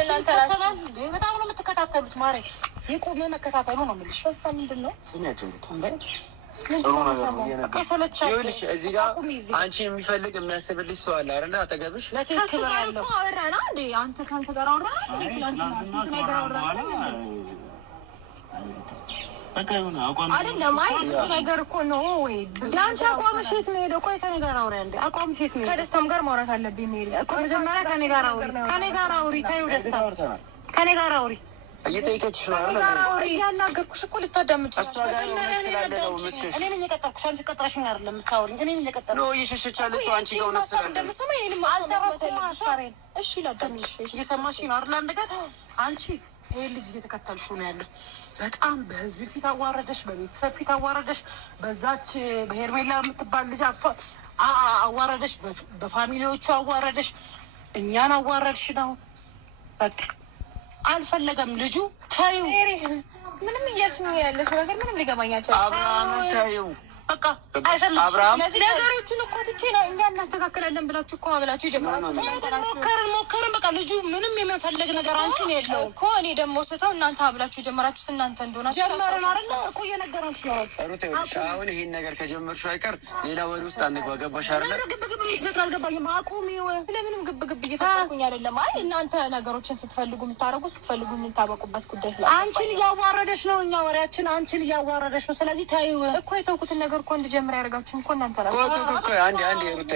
እናንተ ናችሁ። በጣም ነው የምትከታተሉት። ማሬ የቆመ መከታተሉ ነው የምልሽ። ሶስታ ምንድነው ስሚያቸው ይኸውልሽ እዚህ ጋር አንቺን የሚፈልግ የሚያስብልሽ ሰው አለ አይደለ? አጠገብሽ ለሴት ጋር እኮ አወራና እንዴ አንተ ካንተ ጋር አወራና እንዴ አንተ ነገር አወራና አይደለም። አይ ብዙ ነገር እኮ ነው ወይ ለአንቺ አቋምሽ የት ነው ሄደው? ቆይ ከኔ ጋር አውሪ አንዴ። አቋምሽ የት ነው? ከደስታም ጋር ማውራት አለብኝ ሜሪ እኮ መጀመሪያ ከኔ ጋር አውሪ። ከኔ ጋር አውሪ። ታዩ ደስታ ከኔ ጋር አውሪ። እየጠየቀችሽ ነው አይደል? ያናገርኩሽ እኮ ልታዳምጪ እሷ ጋር ነው ስላለ ነው የምትሸሽ። እኔ ነኝ የቀጠርኩሽ፣ አንቺ ቀጥረሽኝ አይደለም የምታወሪኝ። እኔ ነኝ የቀጠርኩሽ ነው እየሸሸች ያለችው አንቺ ጋር ነው ስላለ እንደምሰማ ይሄን ማሳሰብ። እሺ ላዳምጪ። እየሰማሽኝ ነው አይደል? አንድ ጋር አንቺ ይሄ ልጅ እየተከተልሽው ነው ያለው። በጣም በህዝብ ፊት አዋረደሽ፣ በቤተሰብ ፊት አዋረደሽ፣ በዛች በሄርሜላ የምትባል ልጅ አዋረደሽ፣ በፋሚሊዎቹ አዋረደሽ፣ እኛን አዋረድሽ ነው በቃ አልፈለገም ልጁ። ታዩ ምንም እያልሽኝ ያለሽ ነገር ምንም ሊገባኝ አልቻለም። አብርሃም ታዩ በቃ አይሰልም። ነገሮችን እኮ ትቼ ነው እኛ እናስተካክላለን ብላችሁ እኮ አብላችሁ ጀመራችሁ። ሞከርን በቃ ልጁ ምንም የምንፈልግ ነገር አንቺን የለው እኮ እኔ ደግሞ ስተው እናንተ አብላችሁ ጀመራችሁት። እናንተ እንደሆናችሁ ጀመርን አይደለ እኮ እየነገራችሁ ነው። ሩት ይኸውልሽ አሁን ይሄን ነገር ከጀመርሽው አይቀር ሌላ ወሬ ውስጥ አንግባ። ገባሽ አይደለ? ግብግብ ምትፈጥሩ አልገባኝም። አቁሚው። ስለምንም ግብግብ እየፈጠርኩኝ አይደለም። አይ እናንተ ነገሮችን ስትፈልጉ የምታረጉ ስትፈልጉ የምታበቁበት ጉዳይ ስለ አንቺን እያዋረደሽ ነው። እኛ ወሬያችን አንቺን እያዋረደሽ ነው። ስለዚህ ታዩ እኮ የተውኩትን ነገር እኮ እንድጀምር ያደርጋችሁን እኮ እናንተ ናችሁ። አንዴ ሩት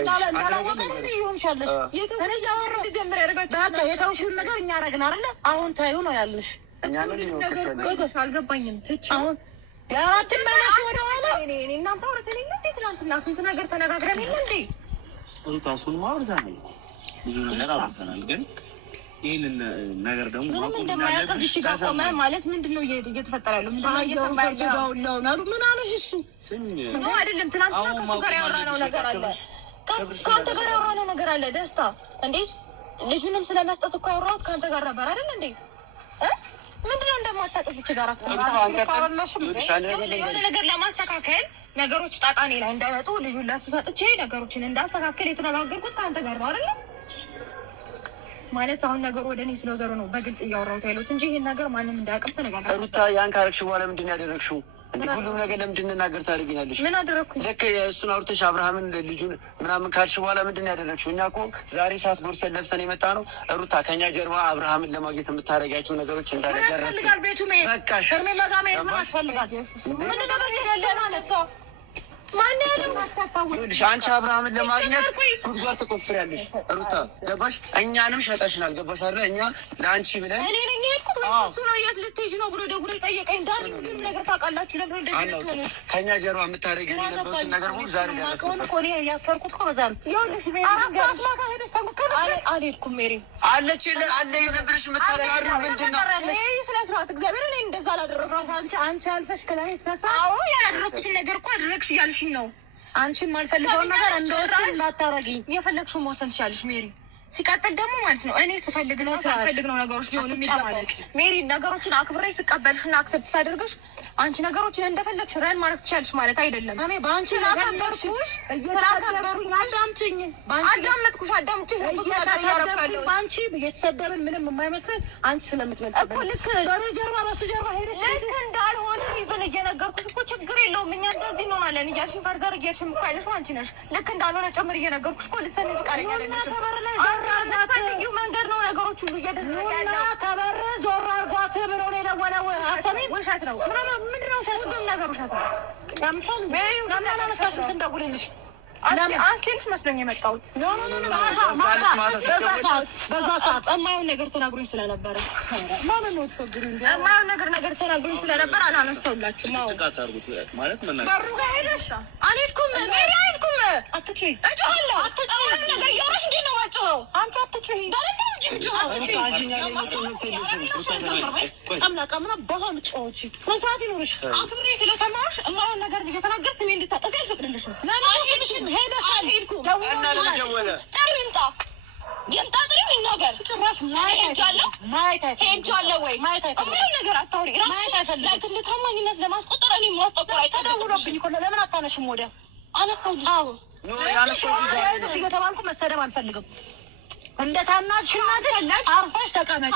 የተውሽውን ነገር እኛ አረግን አይደለ? አሁን ታዩ ነው ያለሽ። አልገባኝም። አሁን የአራትን በለሽ ወደኋላ እናንተ አውርተን የለ እንዴ? ትናንትና ስንት ነገር ተነጋግረን የለ እንዴ? ሩታሱን ማውርተናል፣ ብዙ ነገር አውርተናል። ግን ይህንን ነገር ደግሞ ምንም እንደማያውቅ እዚህ ጋር ቆመ ማለት ምንድን ነው እየተፈጠረ ያለው? ምንድን ነው እየሰማ ያለው? ምን አለሽ? እሱ ነው አይደለም። ትናንትና ከሱ ጋር ያወራነው ነገር አለ፣ ከአንተ ጋር ያወራነው ነገር አለ። ደስታ እንዴት ልጁንም ስለመስጠት እኮ ያወራሁት ከአንተ ጋር ነበር አይደል እንዴ? ምንድን ነው እንደማታውቅሽ እዚህ ጋር የሆነ ነገር ለማስተካከል ነገሮች ጣጣኔ ላይ እንዳይመጡ ልጁን ለእሱ ሰጥቼ ነገሮችን እንዳስተካከል የተነጋገርኩት ከአንተ ጋር ነው አይደል? ማለት አሁን ነገሩ ወደ እኔ ስለዘሩ ነው በግልጽ እያወራሁት ያሉት እንጂ ይሄን ነገር ማንም እንዳያውቅም ተነጋግረን። ሩታ ያን ካረግሽ በኋላ ምንድን ነው ያደረግሽው? እንዴ ሁሉም ነገር ለምንድን እንናገር ታደርጊናለሽ? ምን አደረግኩኝ? ልክ እሱን አውርተሽ አብርሃምን ልጁን ምናምን ካልሽ በኋላ ምንድን ነው ያደረግሽው? እኛ እኮ ዛሬ ሰዓት ጎርሰን ለብሰን የመጣ ነው። ሩታ ከኛ ጀርባ አብርሃምን ለማግኘት የምታደርጊያቸው ነገሮች እንዳደረገ በቃ ሸርሜላ ጋር መሄድ ምን ያስፈልጋል? ምን እንደበደለ ማለት ነው ማን ያለው? አንቺ አብርሃምን ለማግኘት ጉድጓድ ትቆፍሪያለሽ ሩታ። ገባሽ? እኛንም ሸጠሽናል። ገባሽ አይደል? እኛ ለአንቺ ብለን እኔ ነኝ የሄድኩት ወይስ እሱ ነው? የት ልትሄጂ ነው ብሎ ደውሎ የጠየቀኝ። ዳኒ ምንም ነገር ታውቃላችሁ። ለምን እንደዚህ ከእኛ ጀርባ የምታደርጊው የነበሩትን ነገር ሁሉ ዛሬ ደረሰበት እኮ። እኔ ያፈርኩት እኮ በዛ ነው። ይኸውልሽ ሜሪ አልሄድኩም። ሜሪ አለች አለ የለብሽ የምታጋሩ ምንድን ነው? ስለ ስርዓት እግዚአብሔር እኔ እንደዛ አላደረግኩም። አንቺ አልፈሽ ከላይ ስነሳ አዎ ያላደረግኩትን ነገር እኮ አደረግሽ እያልሽ ነው። አንቺ የማልፈልገውን ነገር እንደወሰን እንዳታረጊ። የፈለግሽውን መወሰን ትችላለሽ ሜሪ። ሲቀጥል ደግሞ ማለት ነው እኔ ስፈልግ ነው ሳልፈልግ ነው ነገሮች ሊሆኑ የሚገባው። ሜሪ ነገሮችን አክብሬ ስቀበልሽና አክሰፕት ሳደርግሽ አንቺ ነገሮችን እንደፈለግሽ ረን ማድረግ ትችላለሽ ማለት አይደለም። እኔ ባንቺ ስላከበርኩሽ አዳመጥኩሽ፣ አዳምጪሽ ብዙ ነገር ያረካለሁ። ባንቺ የተሰደብን ምንም የማይመስል አንቺ ስለምትበልጭብን እኮ ልክ በጀርባ በሱ ጀርባ ሄደሽ ልክ እንዳልሆነ ይዘን እየነገርኩሽ እኮ ችግር የለውም እኛ እንደዚህ ነው ማለት እያልሽኝ ፈርዘር እየሄድሽም እኮ ያለሽው አንቺ ነሽ። ልክ እንዳልሆነ ጨምር እየነገርኩሽ እኮ ልትሰሚ ፈቃደኛ አይደለሽም። ፈልጊው መንገድ ነው ነገሮች ሁሉ እየደረገ ያለው። ከበር ዞር አድርጓት ብሎ ነው የደወለው። አሰሚ ውሸት ነው። ምንድን ነው ውሸት? ሁሉም ነገር ውሸት ነው። ያምሻል ሜሪ ለምን አላመጣሽም? ስንደውልልሽ አንቺልሽ መስሎኝ የመጣሁት በዛ ሰዓት የማየውን ነገር ተናግሮኝ ስለነበረ የማየውን ነገር ተናግሮኝ ስለነበረ አላነሳሁላችሁም። በሩ ጋር ሄደሽ አልሄድኩም ሜሪ አልሄድኩም። አትችይ እጮሃለሁ። አትችይ ነገር እያወራሽ እንዴት ነው የማትጮኸው? አንቺ አትችይ ቀምና በኋላ ጮኸች። ስነስርዓት ይኑርሽ። አክብሬ ስለሰማሁሽ የማየውን ነገር እየተናገርሽ ስሜ እንድታጠፊ አልፈቅድልሽም። ሄደሻል። ሄድኩ ጥሪ ይምጣ ይምጣ ጥሪ ይናገር። ጭራሽ ሄጃለሁ ወይ ምንም ነገር አታውሪ። ራስሽ ታማኝነት ለማስቆጠር እኔ ማስጠቆር አይተደውሎብኝ እኮ ለምን አታነሽም? ወደ አነሳሁልሽ። አዎ እየተባልኩ መሰደብ አልፈልግም። እንደ ታናሽ እናትሽ አርፈሽ ተቀመጪ።